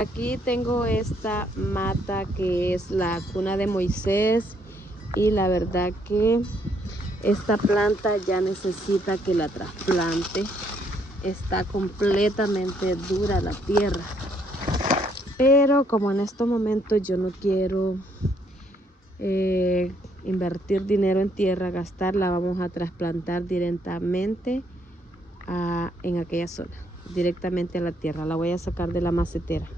Aquí tengo esta mata que es la cuna de Moisés y la verdad que esta planta ya necesita que la trasplante. Está completamente dura la tierra. Pero como en estos momentos yo no quiero invertir dinero en tierra, gastarla, vamos a trasplantar directamente en aquella zona, directamente a la tierra. La voy a sacar de la macetera.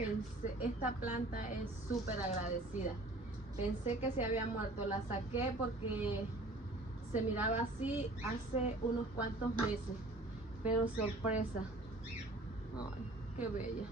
pensé, esta planta es súper agradecida. Pensé que se había muerto, la saqué porque se miraba así hace unos cuantos meses, pero sorpresa. Ay, qué bella.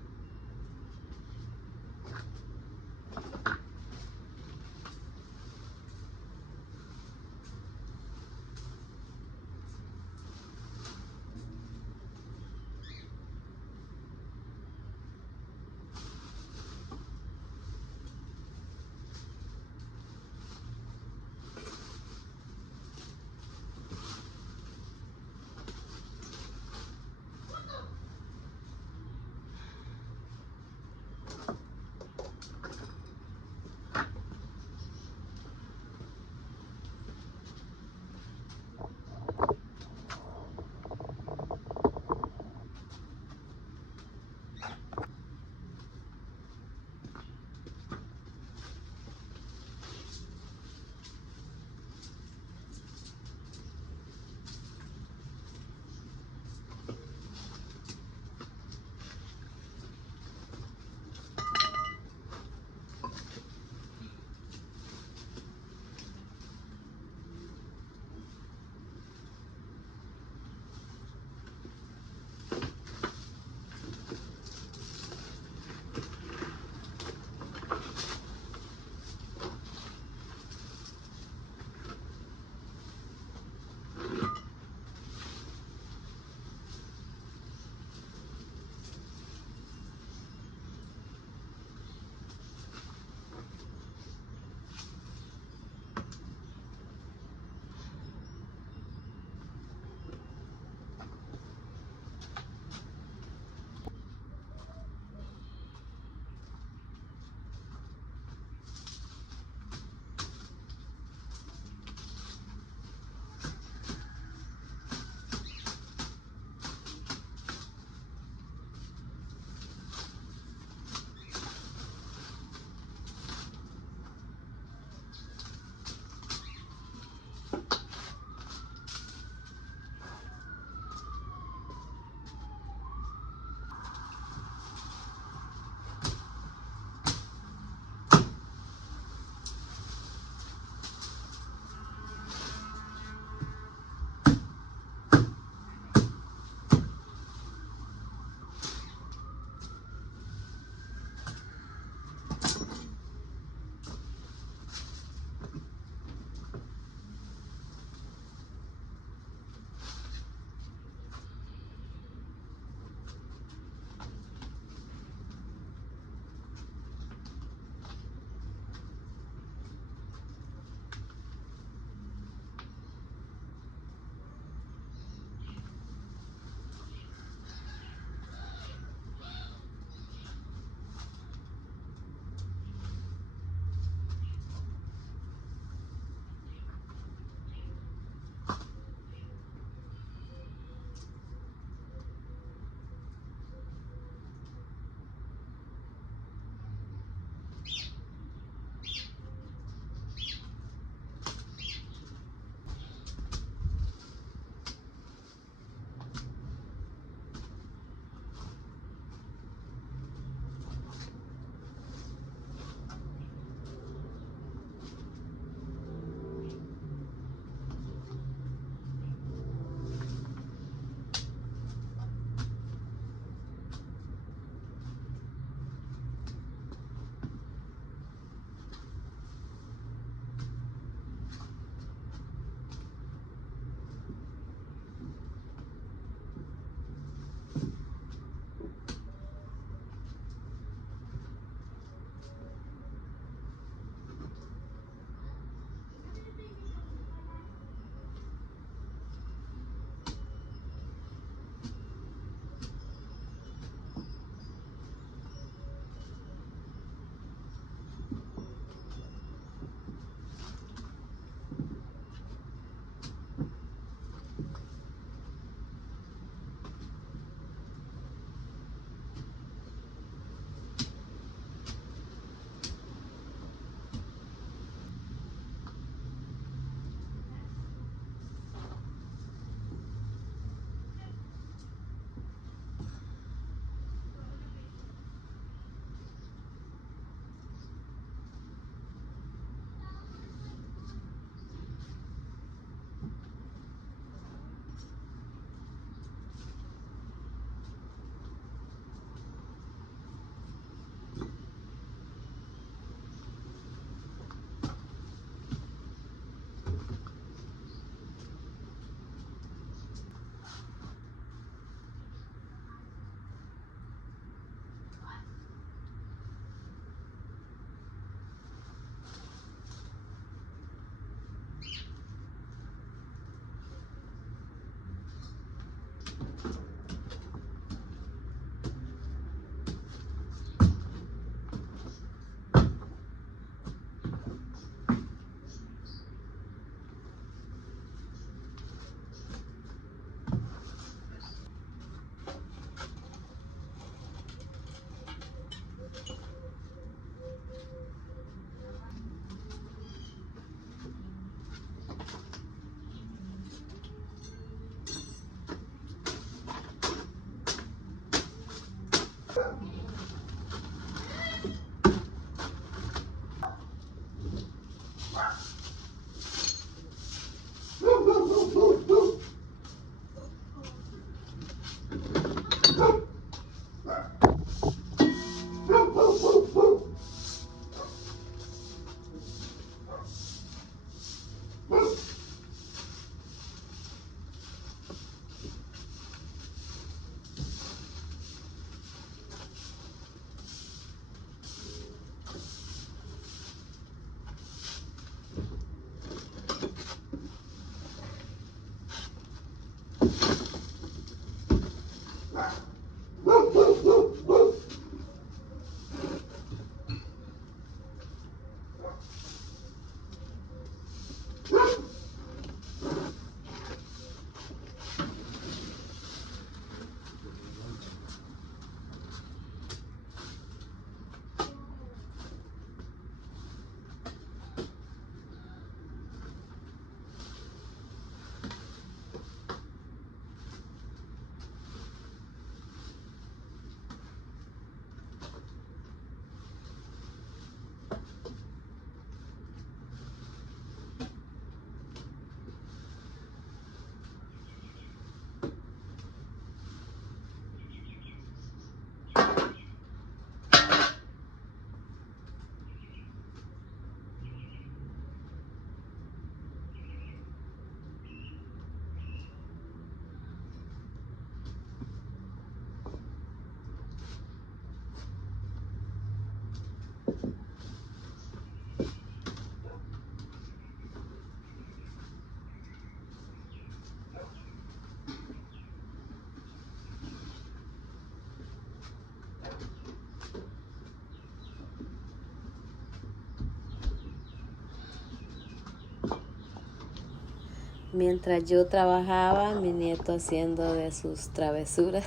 Mientras yo trabajaba, mi nieto haciendo de sus travesuras,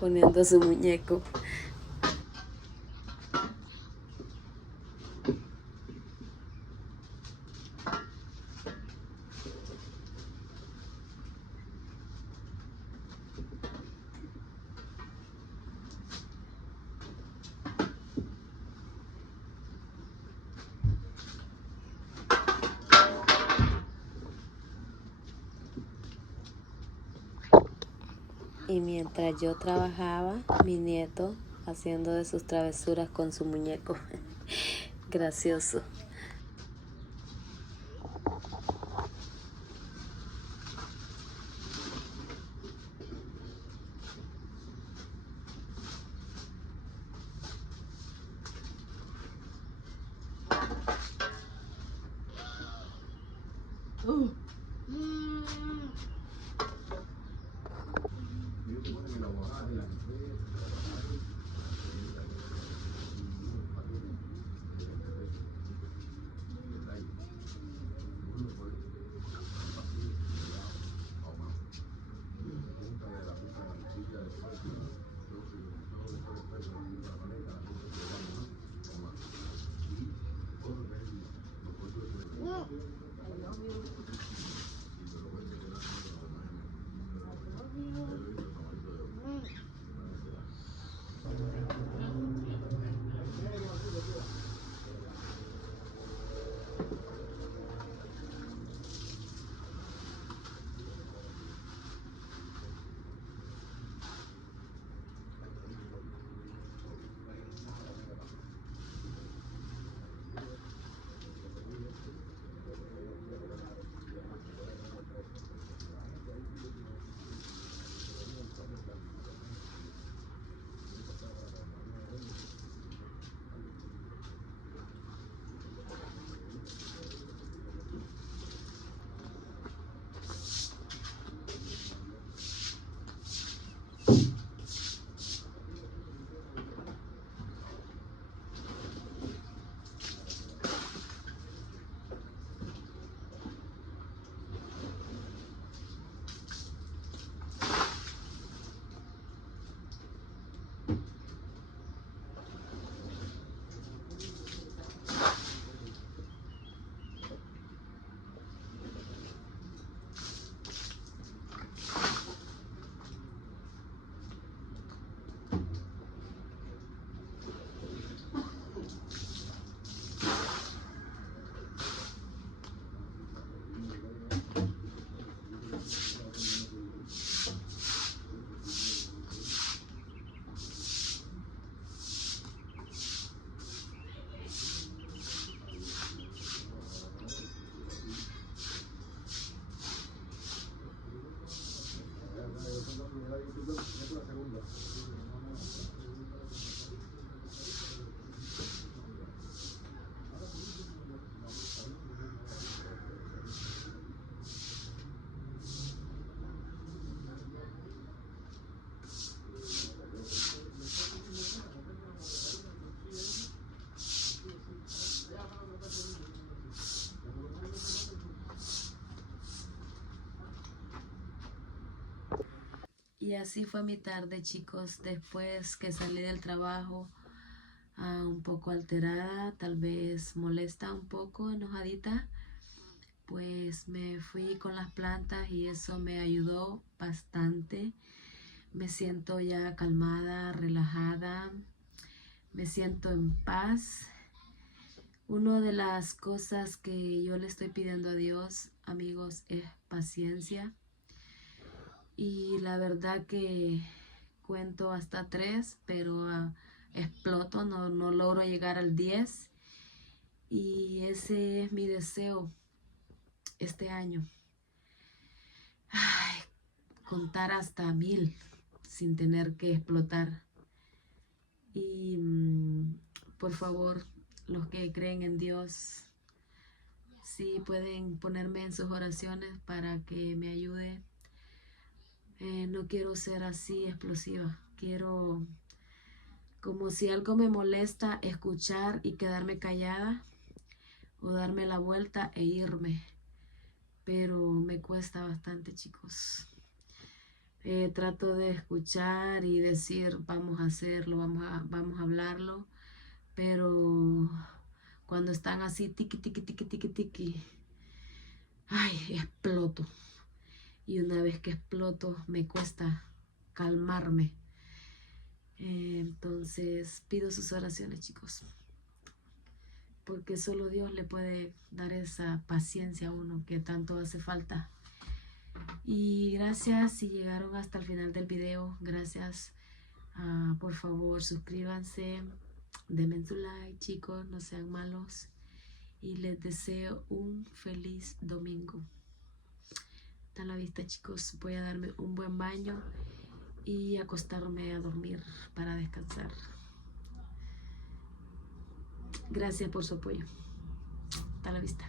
poniendo su muñeco. Y mientras yo trabajaba, mi nieto haciendo de sus travesuras con su muñeco. Gracioso. Y así fue mi tarde, chicos, después que salí del trabajo, un poco alterada, tal vez molesta un poco, enojadita, pues me fui con las plantas y eso me ayudó bastante. Me siento ya calmada, relajada, me siento en paz. Una de las cosas que yo le estoy pidiendo a Dios, amigos, es paciencia. Y la verdad que cuento hasta 3, pero exploto, no logro llegar al 10. Y ese es mi deseo este año. Ay, contar hasta 1000 sin tener que explotar. Y por favor, los que creen en Dios, sí pueden ponerme en sus oraciones para que me ayude. No quiero ser así explosiva. Quiero, como si algo me molesta, escuchar y quedarme callada o darme la vuelta e irme. pero me cuesta bastante, chicos. Trato de escuchar y decir, vamos a hacerlo, vamos a hablarlo, pero cuando están así, tiqui, tiqui, tiqui, tiqui, tiqui, ay, exploto. Y una vez que exploto, me cuesta calmarme. Entonces, pido sus oraciones, chicos, porque solo Dios le puede dar esa paciencia a uno que tanto hace falta. Y gracias si llegaron hasta el final del video. Gracias. Por favor, suscríbanse, denme su like, chicos, no sean malos. Y les deseo un feliz domingo. Hasta la vista, chicos. Voy a darme un buen baño y acostarme a dormir para descansar. Gracias por su apoyo. Hasta la vista.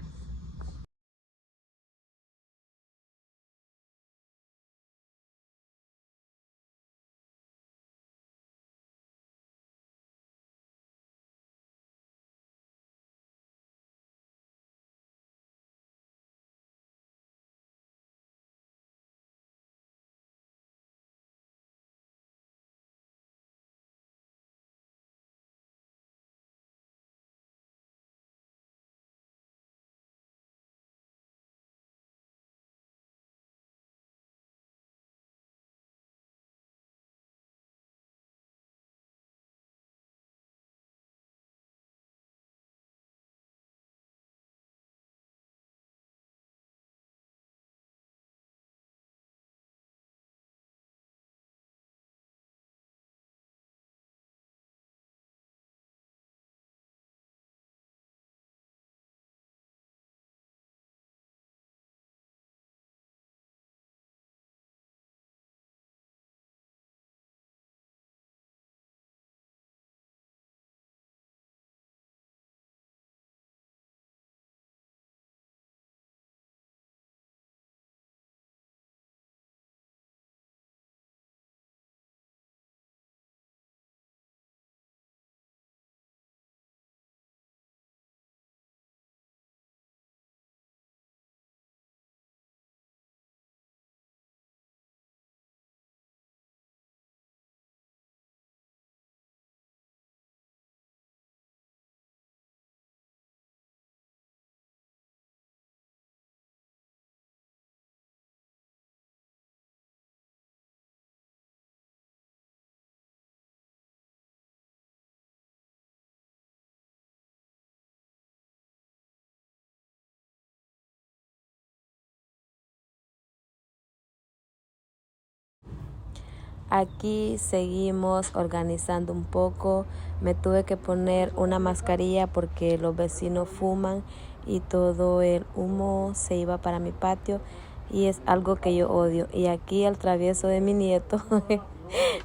Aquí seguimos organizando un poco. Me tuve que poner una mascarilla porque los vecinos fuman y todo el humo se iba para mi patio y es algo que yo odio. Y aquí el travieso de mi nieto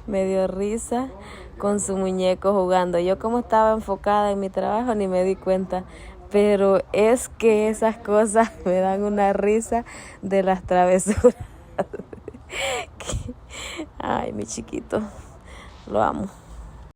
me dio risa con su muñeco jugando. Yo como estaba enfocada en mi trabajo ni me di cuenta. Pero es que esas cosas me dan una risa de las travesuras. Ay, mi chiquito, lo amo.